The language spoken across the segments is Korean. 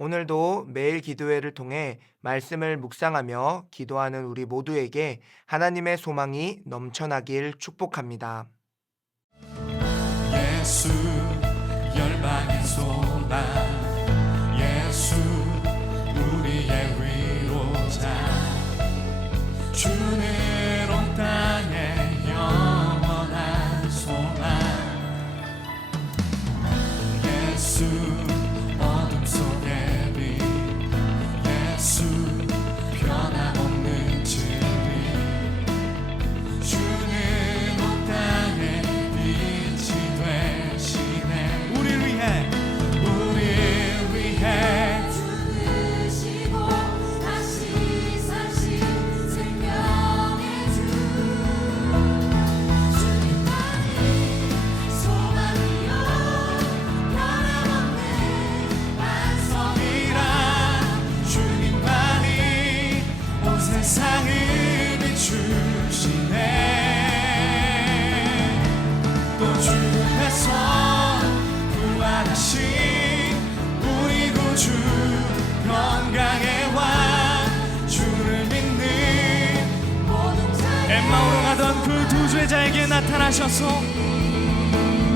오늘도 매일 기도회를 통해 말씀을 묵상하며 기도하는 우리 모두에게 하나님의 소망이 넘쳐나길 축복합니다. 예수 열방의 소망 예수 우리의 위로자 주는 온 땅의 영원한 소망 예수 어둠 속의 빛 예수 변함없는 진리 주는 온 땅의 빛이 되시네 우리를 위해 죽으시고 다시 사신 생명의 주 주님만이 소망이요 변함없는 반석이라 주님만이 온 세상을 비추시네 또 주에서 부활하신 우리 구주 평강의 왕 주를 믿는 모든 자의 엠마오로 가던 그 두 제자에게 나타나셔서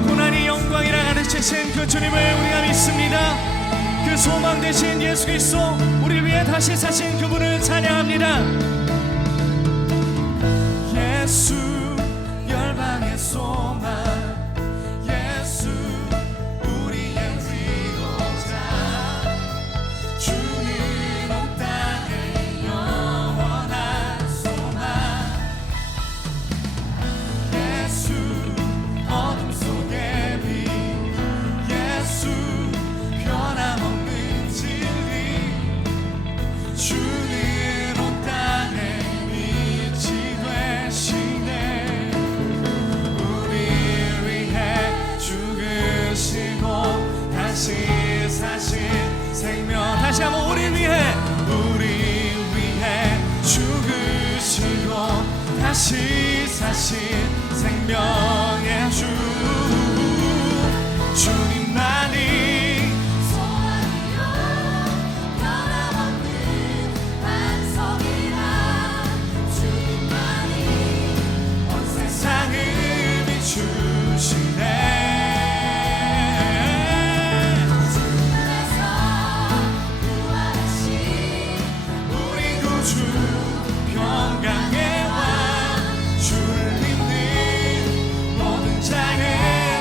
고난이 영광이라 가르치신 그 주님을 우리가 믿습니다. 그 소망 되신 예수 그리스도 우리를 위해 다시 사신 그분을 찬양합니다. 예수 열방의 소망 예수 우리의 위로자 주는 온 땅의 영원한 소망 예수 어둠 속의 빛 예수 변함없는 진리 주는 온 땅의 빛이 되시네 우리 위해 죽으시고 다시 사신 생명 다시 한번 우리 위해 죽으시고 다시 사신 생명의 주 주님만이 소망이요 변함없는 반석이라 주님만이 온 세상을 비추시네 주에서 부활하신 우리 구주 평강의 왕 주를 믿는 모든 자의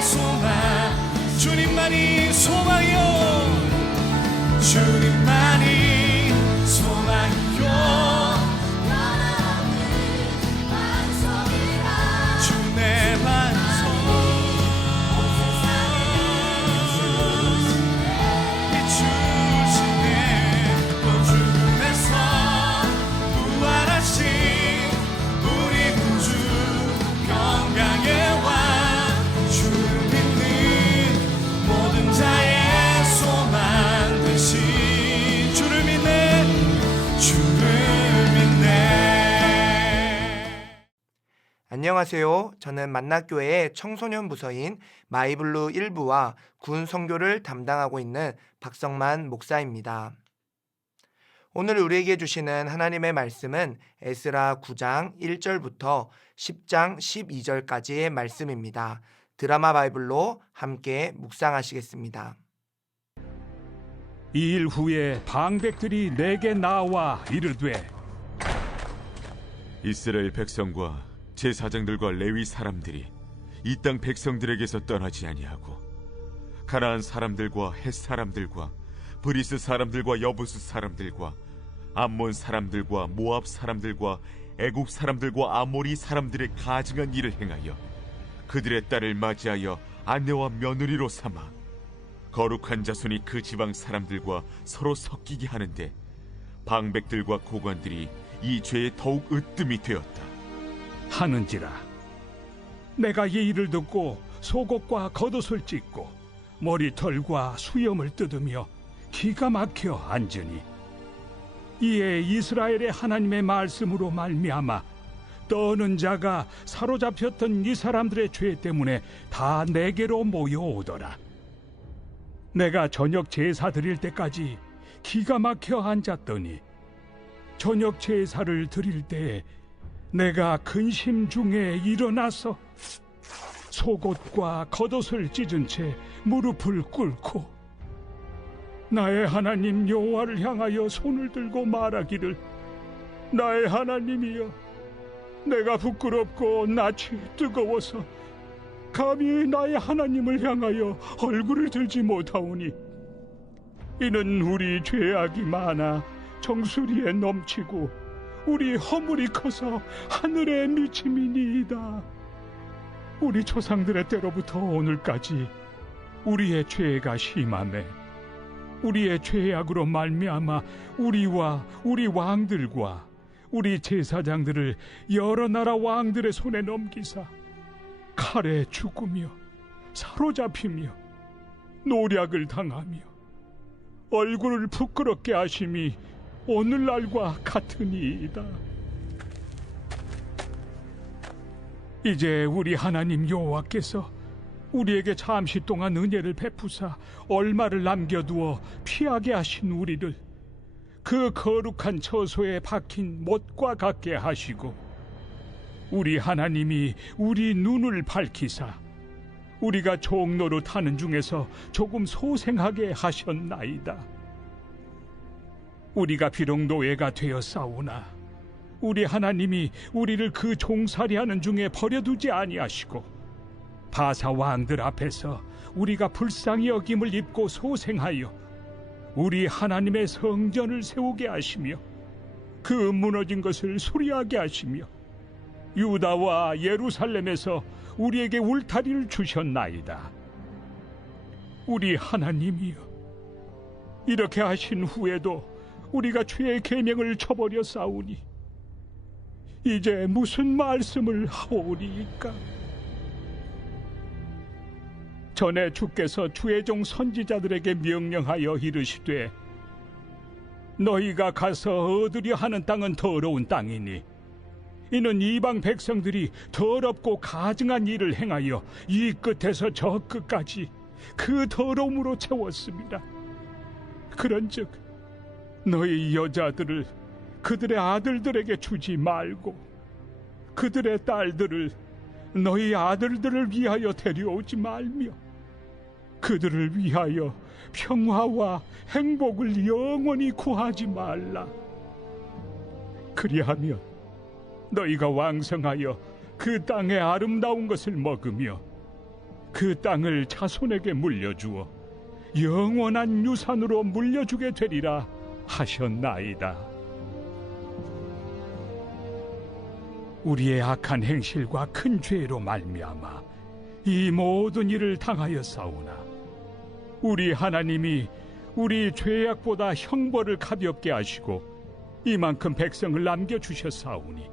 소망 주님만이 소망이요 주님만이 소망이요 변함없는 반석이라 주내 반석 비추시네 또 죽음에서 부활하신 우리 구주 평강의 왕 주를 믿는 모든 자의 소망 되신 주를 믿네 안녕하세요. 저는 만나교회의 청소년 부서인 마이블루 1부와 군 선교를 담당하고 있는 박성만 목사입니다. 오늘 우리에게 주시는 하나님의 말씀은 에스라 9장 1절부터 10장 12절까지의 말씀입니다. 드라마 바이블로 함께 묵상하시겠습니다. 이 일 후에 방백들이 내게 나와 이르되 이스라엘 백성과 제사장들과 레위 사람들이 이 땅 백성들에게서 떠나지 아니하고 가나안 사람들과 헷 사람들과 브리스 사람들과 여부스 사람들과 암몬 사람들과 모압 사람들과 애국 사람들과 아모리 사람들의 가증한 일을 행하여 그들의 딸을 맞이하여 아내와 며느리로 삼아 거룩한 자손이 그 지방 사람들과 서로 섞이게 하는데 방백들과 고관들이 이 죄에 더욱 으뜸이 되었다. 하는지라 내가 이 일을 듣고 속옷과 겉옷을 찢고 머리털과 수염을 뜯으며 기가 막혀 앉으니 이에 이스라엘의 하나님의 말씀으로 말미암아 떠는 자가 사로잡혔던 이 사람들의 죄 때문에 다 내게로 모여오더라. 내가 저녁 제사 드릴 때까지 기가 막혀 앉았더니 저녁 제사를 드릴 때에 내가 근심 중에 일어나서 속옷과 겉옷을 찢은 채 무릎을 꿇고 나의 하나님 여호와를 향하여 손을 들고 말하기를, 나의 하나님이여, 내가 부끄럽고 낯이 뜨거워서 감히 나의 하나님을 향하여 얼굴을 들지 못하오니 이는 우리 죄악이 많아 정수리에 넘치고 우리 허물이 커서 하늘에 미침이니이다. 우리 조상들의 때로부터 오늘까지 우리의 죄가 심하매 우리의 죄악으로 말미암아 우리와 우리 왕들과 우리 제사장들을 여러 나라 왕들의 손에 넘기사 칼에 죽으며 사로잡히며 노략을 당하며 얼굴을 부끄럽게 하심이 오늘날과 같으니이다. 이제 우리 하나님 여호와께서 우리에게 잠시 동안 은혜를 베푸사 얼마를 남겨두어 피하게 하신 우리를 그 거룩한 처소에 박힌 못과 같게 하시고 우리 하나님이 우리 눈을 밝히사 우리가 종로릇 하는 중에서 조금 소생하게 하셨나이다. 우리가 비록 노예가 되었사오나 우리 하나님이 우리를 그 종살이하는 중에 버려두지 아니하시고 바사 왕들 앞에서 우리가 불쌍히 여김을 입고 소생하여 우리 하나님의 성전을 세우게 하시며 그 무너진 것을 수리하게 하시며 유다와 예루살렘에서 우리에게 울타리를 주셨나이다. 우리 하나님이여, 이렇게 하신 후에도 우리가 주의 계명을 저버려 싸우니 이제 무슨 말씀을 하오리이까? 전에 주께서 주의 종 선지자들에게 명령하여 이르시되 너희가 가서 얻으려 하는 땅은 더러운 땅이니 이는 이방 백성들이 더럽고 가증한 일을 행하여 이 끝에서 저 끝까지 그 더러움으로 채웠습니다. 그런즉 너희 여자들을 그들의 아들들에게 주지 말고 그들의 딸들을 너희 아들들을 위하여 데려오지 말며 그들을 위하여 평화와 행복을 영원히 구하지 말라. 그리하면 너희가 왕성하여 그 땅의 아름다운 것을 먹으며 그 땅을 자손에게 물려주어 영원한 유산으로 물려주게 되리라 하셨나이다. 우리의 악한 행실과 큰 죄로 말미암아 이 모든 일을 당하였사오나 우리 하나님이 우리 죄악보다 형벌을 가볍게 하시고 이만큼 백성을 남겨주셨사오니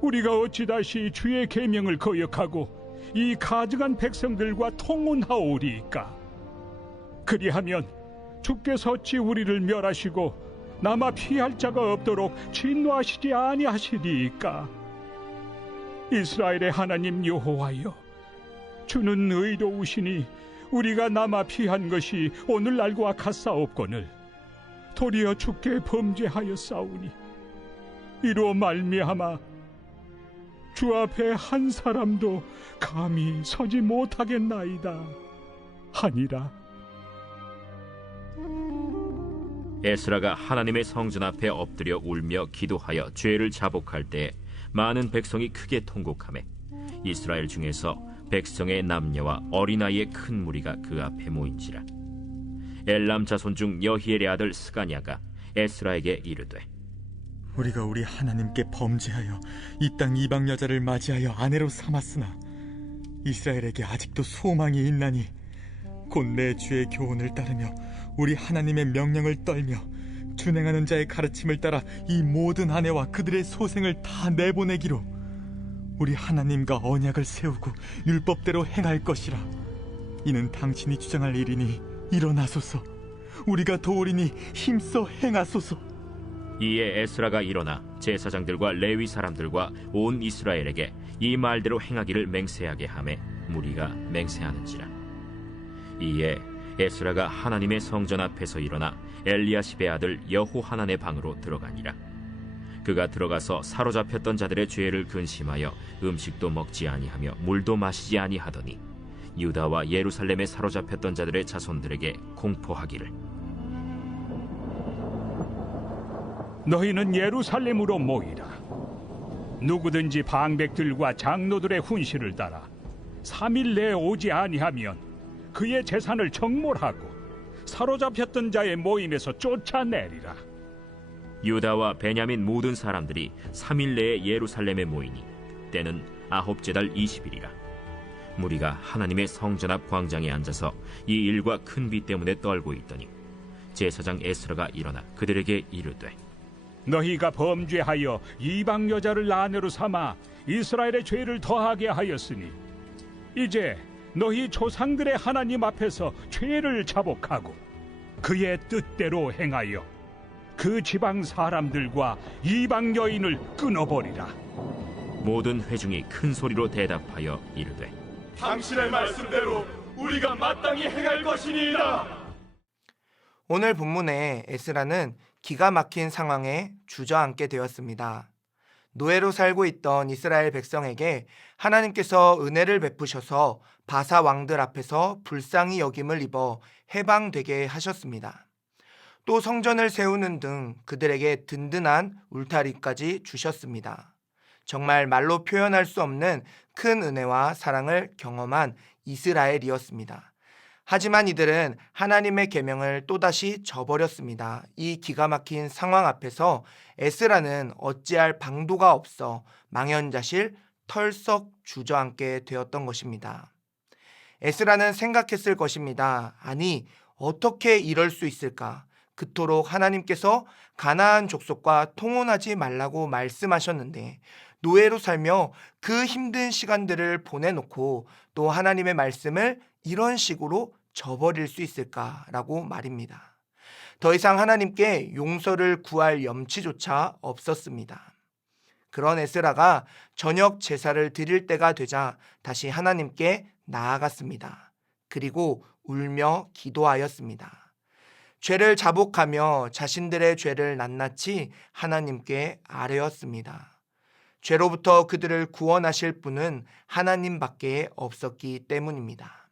우리가 어찌 다시 주의 계명을 거역하고 이 가증한 백성들과 통혼하오리이까? 그리하면 주께서 어찌 우리를 멸하시고 남아 피할 자가 없도록 진노하시지 아니하시리이까? 이스라엘의 하나님 여호와여, 주는 의로우시니 우리가 남아 피한 것이 오늘날과 같사옵거늘 도리어 주께 범죄하였사오니 이로 말미암아 주 앞에 한 사람도 감히 서지 못하겠나이다 하니라. 에스라가 하나님의 성전 앞에 엎드려 울며 기도하여 죄를 자복할 때 많은 백성이 크게 통곡하매 이스라엘 중에서 백성의 남녀와 어린아이의 큰 무리가 그 앞에 모인지라. 엘람 자손 중 여히엘의 아들 스가냐가 에스라에게 이르되 우리가 우리 하나님께 범죄하여 이 땅 이방 여자를 맞이하여 아내로 삼았으나 이스라엘에게 아직도 소망이 있나니 곧 내 주의 교훈을 따르며 우리 하나님의 명령을 떨며 준행하는 자의 가르침을 따라 이 모든 아내와 그들의 소생을 다 내보내기로 우리 하나님과 언약을 세우고 율법대로 행할 것이라. 이는 당신이 주장할 일이니 일어나소서. 우리가 도우리니 힘써 행하소서. 이에 에스라가 일어나 제사장들과 레위 사람들과 온 이스라엘에게 이 말대로 행하기를 맹세하게 하매 무리가 맹세하는지라. 이에 에스라가 하나님의 성전 앞에서 일어나 엘리야십의 아들 여호하난의 방으로 들어가니라. 그가 들어가서 사로잡혔던 자들의 죄를 근심하여 음식도 먹지 아니하며 물도 마시지 아니하더니 유다와 예루살렘에 사로잡혔던 자들의 자손들에게 공포하기를 너희는 예루살렘으로 모이라. 누구든지 방백들과 장로들의 훈시를 따라 3일 내에 오지 아니하면 그의 재산을 정몰하고 사로잡혔던 자의 모임에서 쫓아내리라. 유다와 베냐민 모든 사람들이 3일 내에 예루살렘에 모이니 때는 아홉째 달 20일이라. 무리가 하나님의 성전 앞 광장에 앉아서 이 일과 큰 비 때문에 떨고 있더니 제사장 에스라가 일어나 그들에게 이르되 너희가 범죄하여 이방 여자를 아내로 삼아 이스라엘의 죄를 더하게 하였으니 이제 너희 조상들의 하나님 앞에서 죄를 자복하고 그의 뜻대로 행하여 그 지방 사람들과 이방 여인을 끊어버리라. 모든 회중이 큰 소리로 대답하여 이르되 당신의 말씀대로 우리가 마땅히 행할 것이니이다. 오늘 본문에 에스라는 기가 막힌 상황에 주저앉게 되었습니다. 노예로 살고 있던 이스라엘 백성에게 하나님께서 은혜를 베푸셔서 바사 왕들 앞에서 불쌍히 여김을 입어 해방되게 하셨습니다. 또 성전을 세우는 등 그들에게 든든한 울타리까지 주셨습니다. 정말 말로 표현할 수 없는 큰 은혜와 사랑을 경험한 이스라엘이었습니다. 하지만 이들은 하나님의 계명을 또다시 저버렸습니다. 이 기가 막힌 상황 앞에서 에스라는 어찌할 방도가 없어 망연자실 털썩 주저앉게 되었던 것입니다. 에스라는 생각했을 것입니다. 아니, 어떻게 이럴 수 있을까? 그토록 하나님께서 가나안 족속과 통혼하지 말라고 말씀하셨는데 노예로 살며 그 힘든 시간들을 보내놓고 또 하나님의 말씀을 이런 식으로 저버릴 수 있을까라고 말입니다. 더 이상 하나님께 용서를 구할 염치조차 없었습니다. 그런 에스라가 저녁 제사를 드릴 때가 되자 다시 하나님께 나아갔습니다. 그리고 울며 기도하였습니다. 죄를 자복하며 자신들의 죄를 낱낱이 하나님께 아뢰었습니다. 죄로부터 그들을 구원하실 분은 하나님밖에 없었기 때문입니다.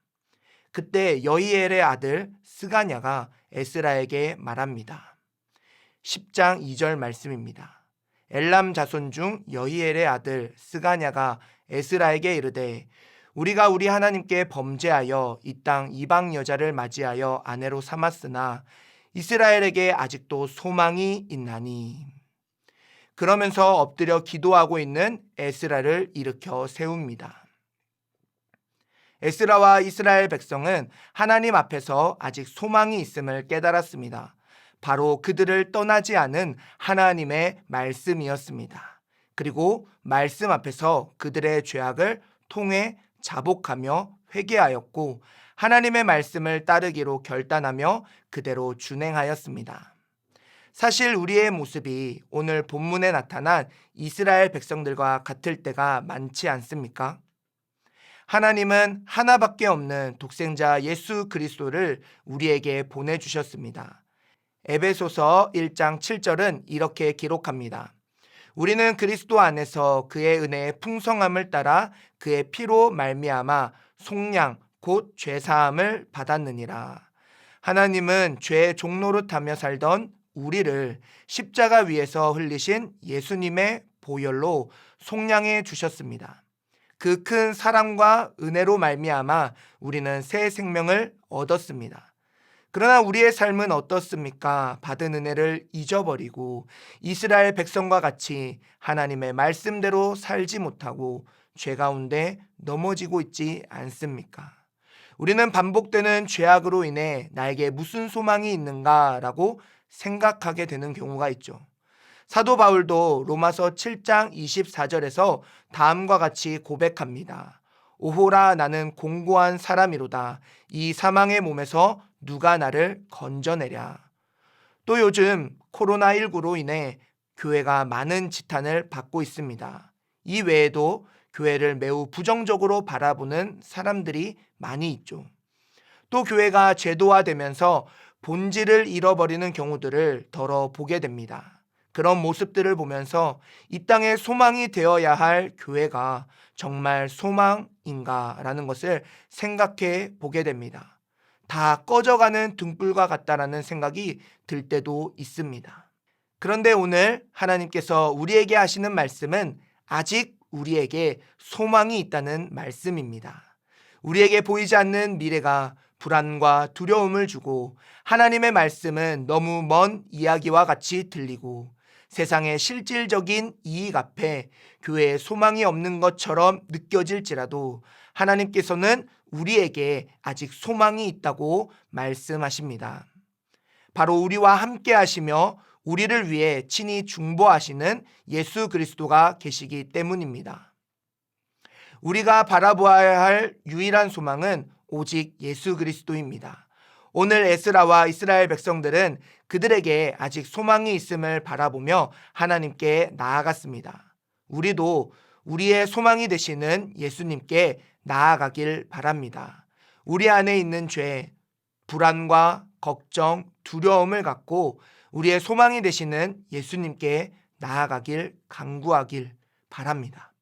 그때 여이엘의 아들 스가냐가 에스라에게 말합니다. 10장 2절 말씀입니다. 엘람 자손 중 여이엘의 아들 스가냐가 에스라에게 이르되 우리가 우리 하나님께 범죄하여 이 땅 이방 여자를 맞이하여 아내로 삼았으나 이스라엘에게 아직도 소망이 있나니. 그러면서 엎드려 기도하고 있는 에스라를 일으켜 세웁니다. 에스라와 이스라엘 백성은 하나님 앞에서 아직 소망이 있음을 깨달았습니다. 바로 그들을 떠나지 않은 하나님의 말씀이었습니다. 그리고 말씀 앞에서 그들의 죄악을 통해 자복하며 회개하였고 하나님의 말씀을 따르기로 결단하며 그대로 준행하였습니다. 사실 우리의 모습이 오늘 본문에 나타난 이스라엘 백성들과 같을 때가 많지 않습니까? 하나님은 하나밖에 없는 독생자 예수 그리스도를 우리에게 보내주셨습니다. 에베소서 1장 7절은 이렇게 기록합니다. 우리는 그리스도 안에서 그의 은혜의 풍성함을 따라 그의 피로 말미암아 속량 곧 죄사함을 받았느니라. 하나님은 죄의 종노릇하며 살던 우리를 십자가 위에서 흘리신 예수님의 보혈로 속량해 주셨습니다. 그 큰 사랑과 은혜로 말미암아 우리는 새 생명을 얻었습니다. 그러나 우리의 삶은 어떻습니까? 받은 은혜를 잊어버리고 이스라엘 백성과 같이 하나님의 말씀대로 살지 못하고 죄 가운데 넘어지고 있지 않습니까? 우리는 반복되는 죄악으로 인해 나에게 무슨 소망이 있는가라고 생각하게 되는 경우가 있죠. 사도 바울도 로마서 7장 24절에서 다음과 같이 고백합니다. 오호라 나는 공고한 사람이로다. 이 사망의 몸에서 누가 나를 건져내랴. 또 요즘 코로나19로 인해 교회가 많은 지탄을 받고 있습니다. 이 외에도 교회를 매우 부정적으로 바라보는 사람들이 많이 있죠. 또 교회가 제도화되면서 본질을 잃어버리는 경우들을 더러 보게 됩니다. 그런 모습들을 보면서 이 땅에 소망이 되어야 할 교회가 정말 소망인가라는 것을 생각해 보게 됩니다. 다 꺼져가는 등불과 같다라는 생각이 들 때도 있습니다. 그런데 오늘 하나님께서 우리에게 하시는 말씀은 아직 우리에게 소망이 있다는 말씀입니다. 우리에게 보이지 않는 미래가 불안과 두려움을 주고 하나님의 말씀은 너무 먼 이야기와 같이 들리고 세상의 실질적인 이익 앞에 교회에 소망이 없는 것처럼 느껴질지라도 하나님께서는 우리에게 아직 소망이 있다고 말씀하십니다. 바로 우리와 함께 하시며 우리를 위해 친히 중보하시는 예수 그리스도가 계시기 때문입니다. 우리가 바라보아야 할 유일한 소망은 오직 예수 그리스도입니다. 오늘 에스라와 이스라엘 백성들은 그들에게 아직 소망이 있음을 바라보며 하나님께 나아갔습니다. 우리도 우리의 소망이 되시는 예수님께 나아가길 바랍니다. 우리 안에 있는 죄, 불안과 걱정, 두려움을 갖고 우리의 소망이 되시는 예수님께 나아가길 간구하길 바랍니다.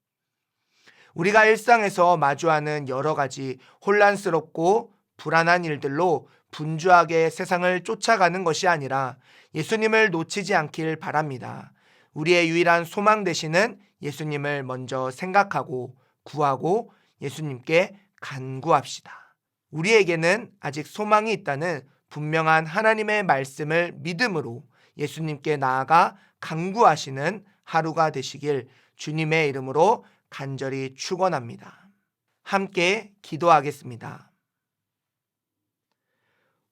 우리가 일상에서 마주하는 여러 가지 혼란스럽고 불안한 일들로 분주하게 세상을 쫓아가는 것이 아니라 예수님을 놓치지 않길 바랍니다. 우리의 유일한 소망 되시는 예수님을 먼저 생각하고 구하고 예수님께 간구합시다. 우리에게는 아직 소망이 있다는 분명한 하나님의 말씀을 믿음으로 예수님께 나아가 간구하시는 하루가 되시길 주님의 이름으로 간절히 축원합니다. 함께 기도하겠습니다.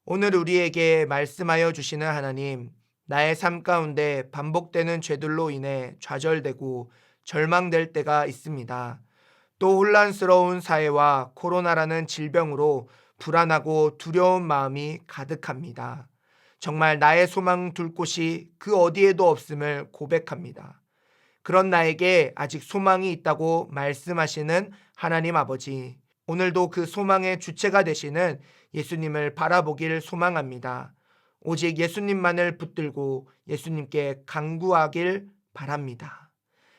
오늘 우리에게 말씀하여 주시는 하나님, 나의 삶 가운데 반복되는 죄들로 인해 좌절되고 절망될 때가 있습니다. 또 혼란스러운 사회와 코로나라는 질병으로 불안하고 두려운 마음이 가득합니다. 정말 나의 소망 둘 곳이 그 어디에도 없음을 고백합니다. 그런 나에게 아직 소망이 있다고 말씀하시는 하나님 아버지, 오늘도 그 소망의 주체가 되시는 예수님을 바라보길 소망합니다. 오직 예수님만을 붙들고 예수님께 간구하길 바랍니다.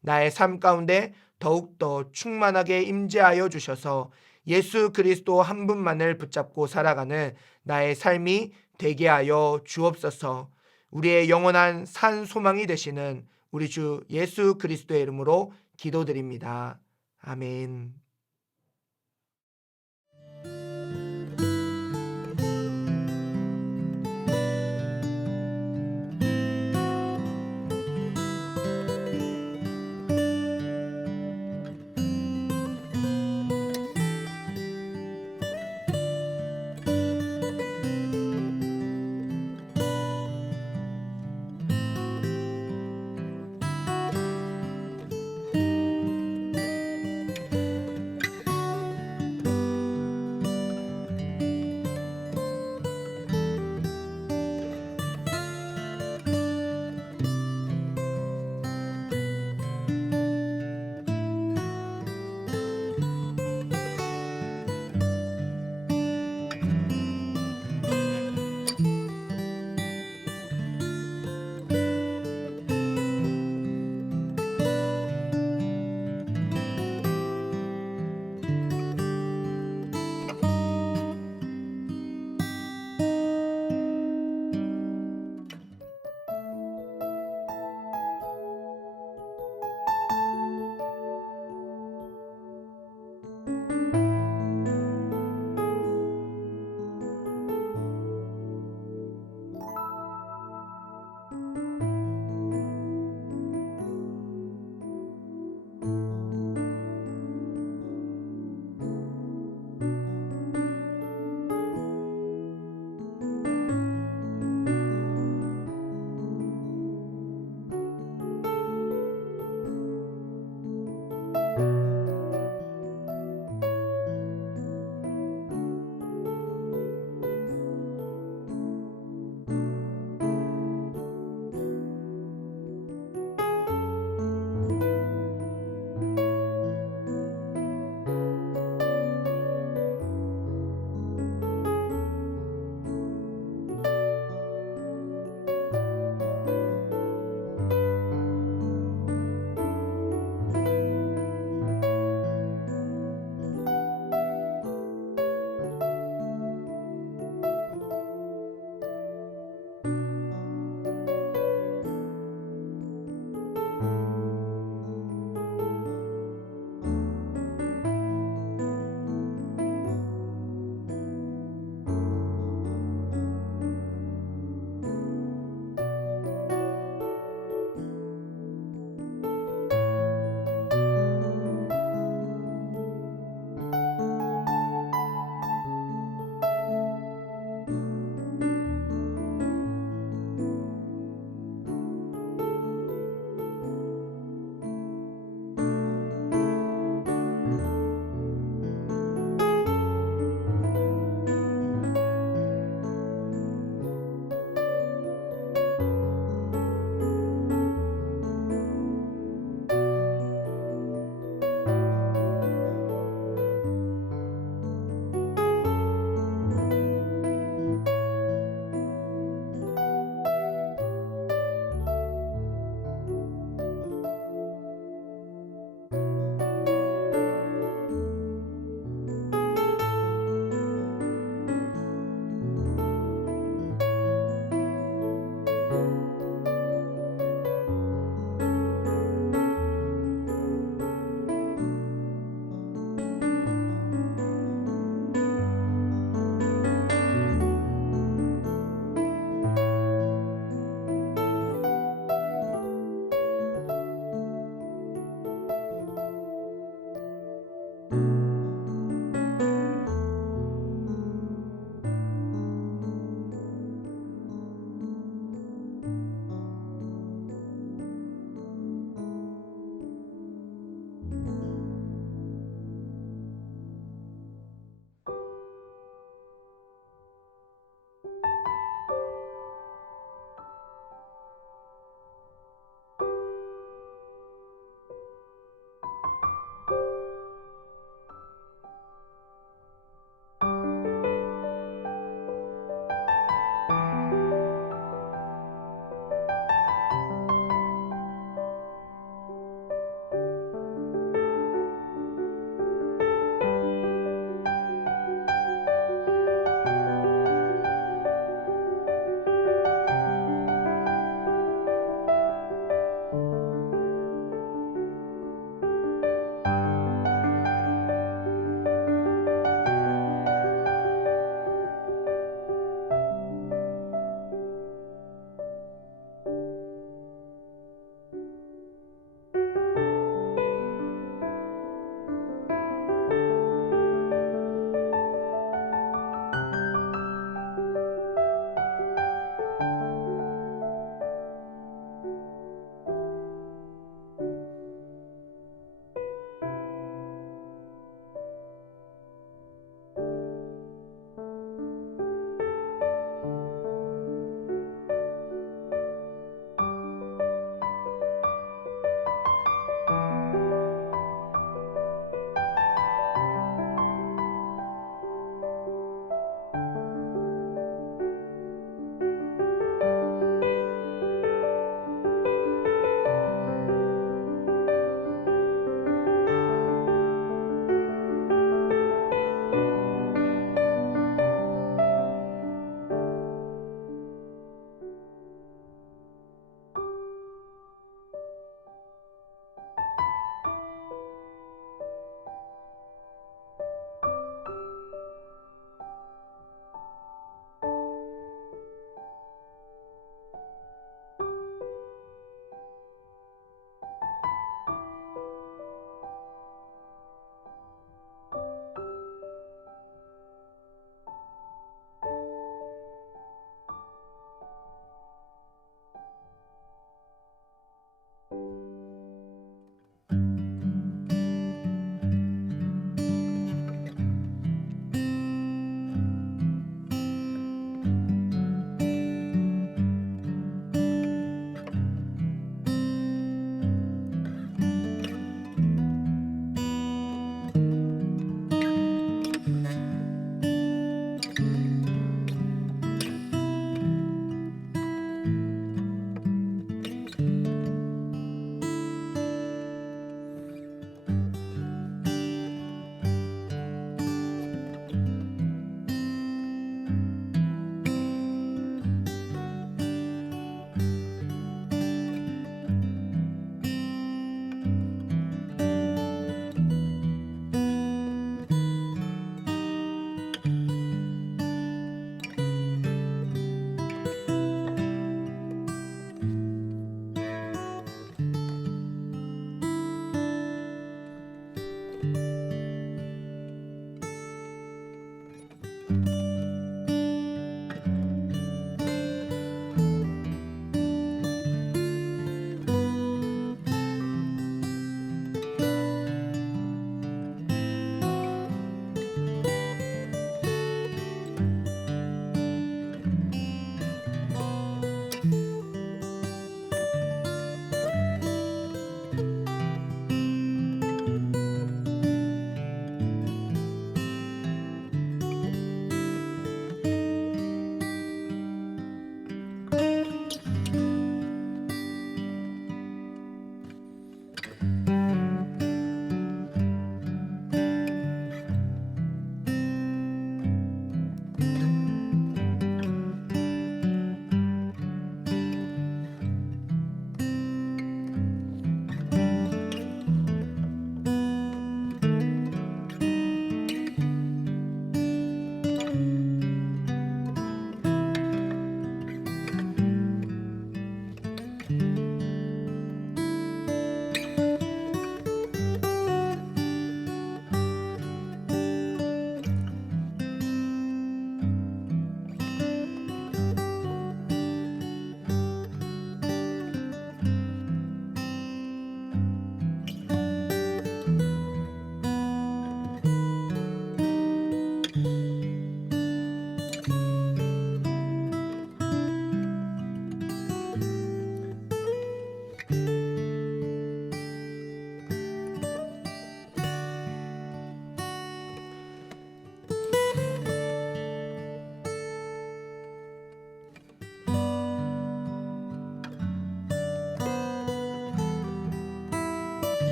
나의 삶 가운데 더욱더 충만하게 임재하여 주셔서 예수 그리스도 한 분만을 붙잡고 살아가는 나의 삶이 되게 하여 주옵소서. 우리의 영원한 산 소망이 되시는 우리 주 예수 그리스도의 이름으로 기도드립니다. 아멘.